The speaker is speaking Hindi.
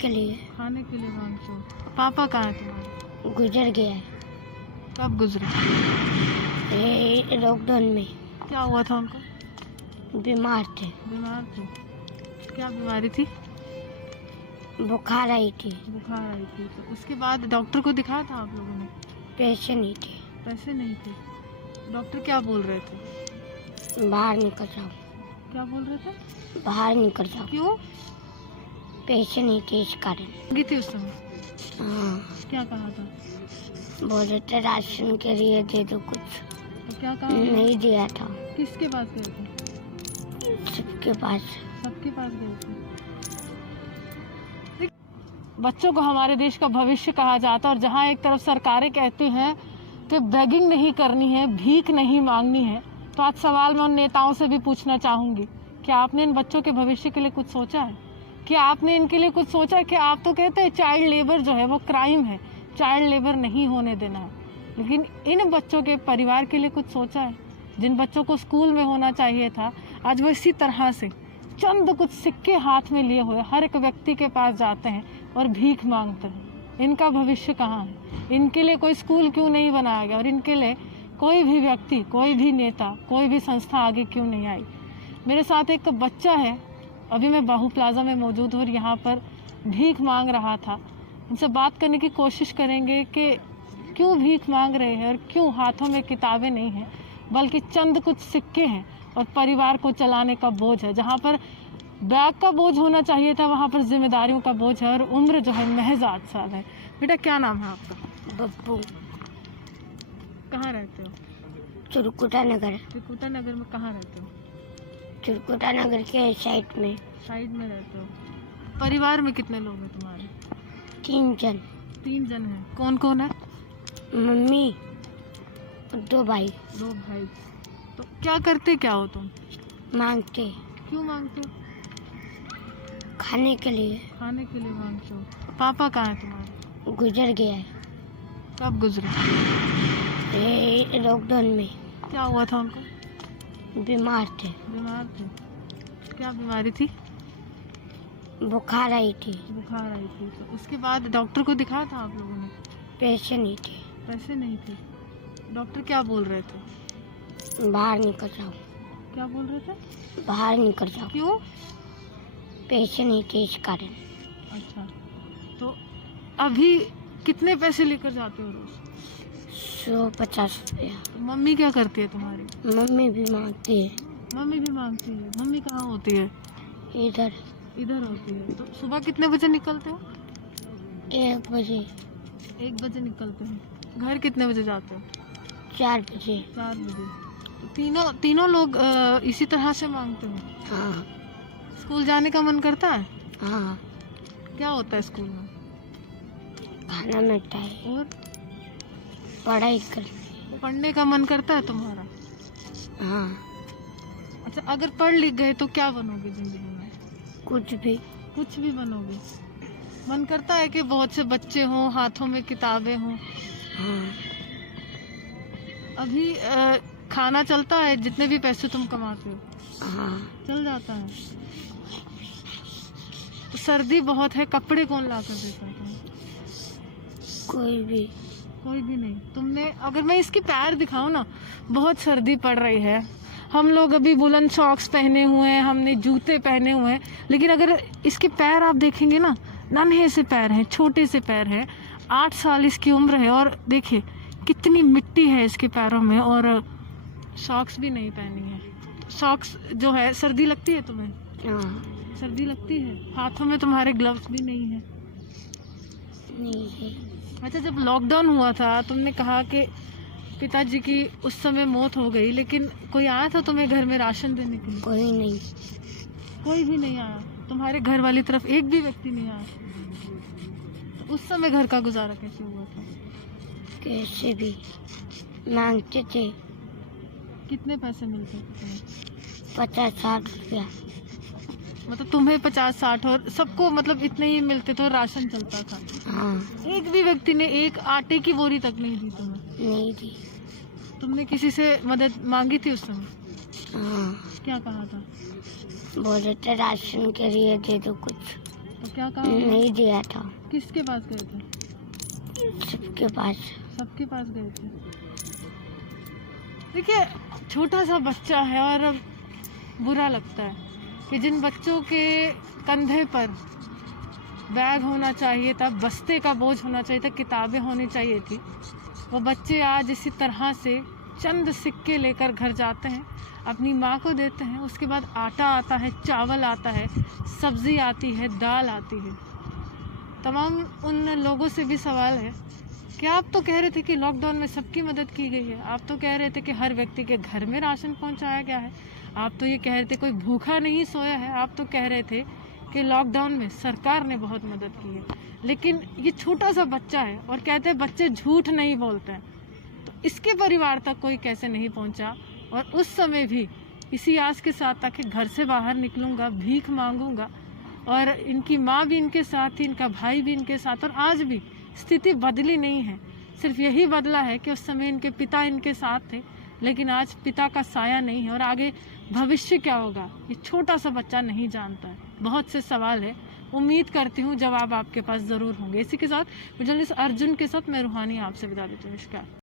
के लिए। खाने के लिए मांगते हो। पापा कहाँ है तुम्हारे? गुजर गया है कब गुजरे? ये लॉकडाउन में। क्या हुआ था उनको? बीमार थे, बीमार थे। क्या बीमारी थी? बुखार आई थी। बुखार आई थी। तो उसके बाद डॉक्टर को दिखाया था आप लोगों ने? पैसे नहीं थे। पैसे नहीं थे। डॉक्टर क्या बोल रहे थे? बाहर निकल जाओ, क्या बोल रहे थे? बाहर निकल जाओ। क्यों? पैसे नहीं थे इस कारण। मांगी थी उस समय? हाँ, क्या कहा था? बोल रहे थे राशन के लिए दे दो कुछ। तो क्या कहा? नहीं दिया था। किसके पास गए थे? सबके पास। सबके पास गए थे। बच्चों को हमारे देश का भविष्य कहा जाता है और जहाँ एक तरफ सरकारें कहती हैं कि बेगिंग नहीं करनी है, भीख नहीं मांगनी है, तो आज सवाल मैं उन नेताओं से भी पूछना चाहूंगी कि आपने इन बच्चों के भविष्य के लिए कुछ सोचा है? कि आपने इनके लिए कुछ सोचा है? कि आप तो कहते हैं चाइल्ड लेबर जो है वो क्राइम है, चाइल्ड लेबर नहीं होने देना है, लेकिन इन बच्चों के परिवार के लिए कुछ सोचा है? जिन बच्चों को स्कूल में होना चाहिए था, आज वो इसी तरह से चंद कुछ सिक्के हाथ में लिए हुए हर एक व्यक्ति के पास जाते हैं और भीख मांगते हैं। इनका भविष्य कहाँ है? इनके लिए कोई स्कूल क्यों नहीं बनाया गया और इनके लिए कोई भी व्यक्ति, कोई भी नेता, कोई भी संस्था आगे क्यों नहीं आई? मेरे साथ एक बच्चा है, अभी मैं बाहू प्लाजा में मौजूद हूँ और यहाँ पर भीख मांग रहा था। इनसे बात करने की कोशिश करेंगे कि क्यों भीख मांग रहे हैं और क्यों हाथों में किताबें नहीं हैं बल्कि चंद कुछ सिक्के हैं और परिवार को चलाने का बोझ है। जहाँ पर बैग का बोझ होना चाहिए था वहाँ पर जिम्मेदारियों का बोझ है और उम्र जो है महज 8 साल है। बेटा क्या नाम है आपका? बब्बू। कहाँ रहते हो? चुरकुटा नगर। त्रिकुटा नगर में कहाँ रहते हो? चुरकुटा नगर के साइड में। साइड में रहते हो। परिवार में कितने लोग हैं तुम्हारे? 3 जन। 3 जन हैं। कौन कौन है? मम्मी और 2 भाई। 2 भाई। तो क्या करते क्या हो तुम? मांगते। क्यों मांगते हो? खाने के लिए। खाने के लिए मांगते हो। पापा कहाँ है तुम्हारे? गुजर गया है कब गुजरे? ये लॉकडाउन में। क्या हुआ था उनको? बीमार थे। बीमार थे। क्या बीमारी थी? बुखार आई थी। बुखार आई थी। तो उसके बाद डॉक्टर को दिखाया था आप लोगों ने? पैसे नहीं थे। पैसे नहीं थे। डॉक्टर क्या बोल रहे थे? बाहर निकल जाओ। क्या बोल रहे थे? बाहर निकल जाओ। क्यों? पैसे नहीं थे इस कारण। अच्छा, तो अभी कितने पैसे लेकर जाते हो रोज? 150 रुपया। तो मम्मी क्या करती है तुम्हारी? मम्मी भी मांगती है। मम्मी भी मांगती है। मम्मी कहाँ होती है? इधर। इधर होती है। तो सुबह कितने बजे निकलते हो? 1 बजे। 1 बजे निकलते हैं। घर कितने बजे जाते हो? 4 बजे। 4 बजे। तो तीनों लोग इसी तरह से मांगते हो? हाँ। स्कूल जाने का मन करता है? हाँ। क्या होता है स्कूल में? खाना मिलता है और पढ़ाई करनी। पढ़ने का मन करता है तुम्हारा? हाँ। अच्छा, अगर पढ़ लिख गए तो क्या बनोगे जिंदगी में? कुछ भी। कुछ भी बनोगे। मन करता है कि बहुत से बच्चे हों, हाथों में किताबें हों। हाँ। अभी खाना चलता है? जितने भी पैसे तुम कमाते हो हाँ। चल जाता है? तो सर्दी बहुत है, कपड़े कौन ला कर देता है तुम्हें? कोई भी। कोई भी नहीं। तुमने, अगर मैं इसकी पैर दिखाऊं ना, बहुत सर्दी पड़ रही है। हम लोग अभी बुलंद सॉक्स पहने हुए हैं, हमने जूते पहने हुए हैं, लेकिन अगर इसके पैर आप देखेंगे ना, नन्हे से पैर हैं, छोटे से पैर हैं। 8 साल इसकी उम्र है और देखिए कितनी मिट्टी है इसके पैरों में और सॉक्स भी नहीं पहनी है। सॉक्स जो है, सर्दी लगती है तुम्हें? हाँ। सर्दी लगती है। हाथों में तुम्हारे ग्लव्स भी नहीं है? नहीं है। अच्छा, जब लॉकडाउन हुआ था तुमने कहा कि पिताजी की उस समय मौत हो गई, लेकिन कोई आया था तुम्हें घर में राशन देने के लिए? कोई नहीं। कोई भी नहीं आया। तुम्हारे घर वाली तरफ एक भी व्यक्ति नहीं आया। तो उस समय घर का गुजारा कैसे हुआ था? कैसे भी मांगते थे। कितने पैसे मिलते थे तुम्हें? 50-60 रुपया। मतलब तुम्हें 50-60 और सबको मतलब इतने ही मिलते थे और राशन चलता था? हाँ। एक भी व्यक्ति ने एक आटे की बोरी तक नहीं दी तुम्हें? नहीं दी। तुमने किसी से मदद मांगी थी उस समय? हाँ। क्या कहा था? बोल रहे थे राशन के लिए दे दो कुछ। तो क्या कहा? नहीं दिया था। किसके पास गए थे? सबके पास। सबके पास गए थे। देखिए, छोटा सा बच्चा है और बुरा लगता है कि जिन बच्चों के कंधे पर बैग होना चाहिए था, बस्ते का बोझ होना चाहिए था, किताबें होनी चाहिए थी, वो बच्चे आज इसी तरह से चंद सिक्के लेकर घर जाते हैं, अपनी माँ को देते हैं। उसके बाद आटा आता है, चावल आता है, सब्जी आती है, दाल आती है। तमाम उन लोगों से भी सवाल है कि आप तो कह रहे थे कि लॉकडाउन में सबकी मदद की गई है, आप तो कह रहे थे कि हर व्यक्ति के घर में राशन पहुंचाया गया है, आप तो ये कह रहे थे कोई भूखा नहीं सोया है, आप तो कह रहे थे कि लॉकडाउन में सरकार ने बहुत मदद की है, लेकिन ये छोटा सा बच्चा है और कहते हैं बच्चे झूठ नहीं बोलते हैं, तो इसके परिवार तक कोई कैसे नहीं पहुंचा। और उस समय भी इसी आस के साथ था कि घर से बाहर निकलूंगा, भीख मांगूंगा, और इनकी माँ भी इनके साथ थी, इनका भाई भी इनके साथ, और आज भी स्थिति बदली नहीं है। सिर्फ यही बदला है कि उस समय इनके पिता इनके साथ थे, लेकिन आज पिता का साया नहीं है, और आगे भविष्य क्या होगा ये छोटा सा बच्चा नहीं जानता है। बहुत से सवाल है, उम्मीद करती हूँ जवाब आपके पास ज़रूर होंगे। इसी के साथ जर्नलिस्ट अर्जुन के साथ मैं रूहानी आपसे विदा देती हूँ। नमस्कार।